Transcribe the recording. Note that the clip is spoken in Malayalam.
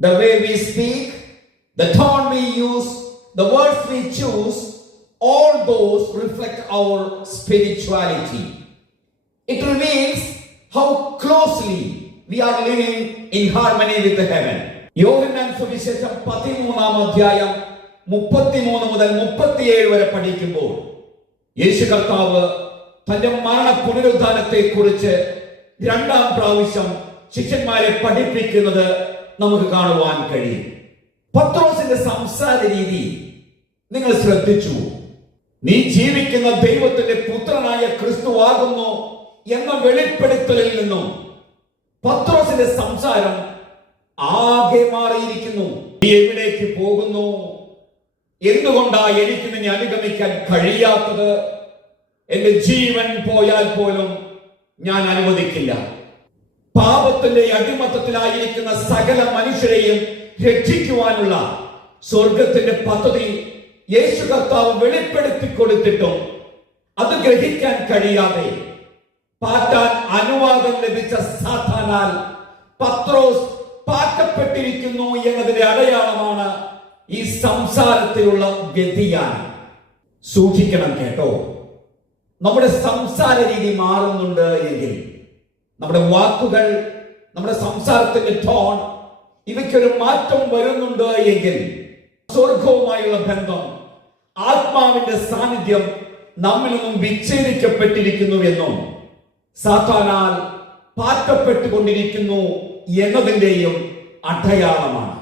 the way we speak, the tone we use, the words we choose, all those reflect our spirituality. It reveals how closely we are living in harmony with the heaven. യോഹന്നാൻ സുവിശേഷം 13-ാം അധ്യായം 33 മുതൽ 37 വരെ പഠിക്കുമ്പോൾ യേശു കർത്താവ് തന്റെ മരണ പുനരുദ്ധാനത്തെ കുറിച്ച് രണ്ടാം പ്രാവശ്യം ശിഷ്യന്മാരെ പഠിപ്പിക്കുന്നത് നമുക്ക് കാണുവാൻ കഴിയും. പത്രോസിന്റെ സംസാര രീതി നിങ്ങൾ ശ്രദ്ധിച്ചു. നീ ജീവിക്കുന്ന ദൈവത്തിന്റെ പുത്രനായ ക്രിസ്തുവാകുന്നു എന്ന വെളിപ്പെടുത്തലിൽ നിന്നും പത്രോസിന്റെ സംസാരം ആകെ മാറിയിരിക്കുന്നു. നീ എവിടേക്ക് പോകുന്നു? എന്തുകൊണ്ടാ എനിക്ക് നിന്നെ അനുഗമിക്കാൻ കഴിയാത്തത്? എന്റെ ജീവൻ പോയാൽ പോലും ഞാൻ അനുവദിക്കില്ല. പാപത്തിന്റെ അടിമത്തത്തിലായിരിക്കുന്ന സകല മനുഷ്യരെയും രക്ഷിക്കുവാനുള്ള സ്വർഗത്തിന്റെ പദ്ധതി യേശു കർത്താവ് വെളിപ്പെടുത്തി കൊടുത്തിട്ടും അത് ഗ്രഹിക്കാൻ കഴിയാതെ പാറ്റാൻ അനുവാദം ലഭിച്ച സാത്താനാൽ പത്രോസ് പാറ്റപ്പെട്ടിരിക്കുന്നു എന്നതിന്റെ അടയാളമാണ് ഈ സംസാരത്തിലുള്ള വ്യതിയാനം. സൂക്ഷിക്കണം കേട്ടോ. നമ്മുടെ സംസാര രീതി മാറുന്നുണ്ട് എങ്കിൽ, നമ്മുടെ വാക്കുകൾ, നമ്മുടെ സംസാരത്തിന്റെ ടോൺ, ഇവയ്ക്കൊരു മാറ്റം വരുന്നുണ്ട് എങ്കിൽ സ്വർഗവുമായുള്ള ബന്ധം, ആത്മാവിന്റെ സാന്നിധ്യം നമ്മിൽ നിന്നും വിച്ഛേദിക്കപ്പെട്ടിരിക്കുന്നു എന്നും സാത്താനാൽ പാറ്റപ്പെട്ടുകൊണ്ടിരിക്കുന്നു എന്നതിന്റെയും അടയാളമാണ്.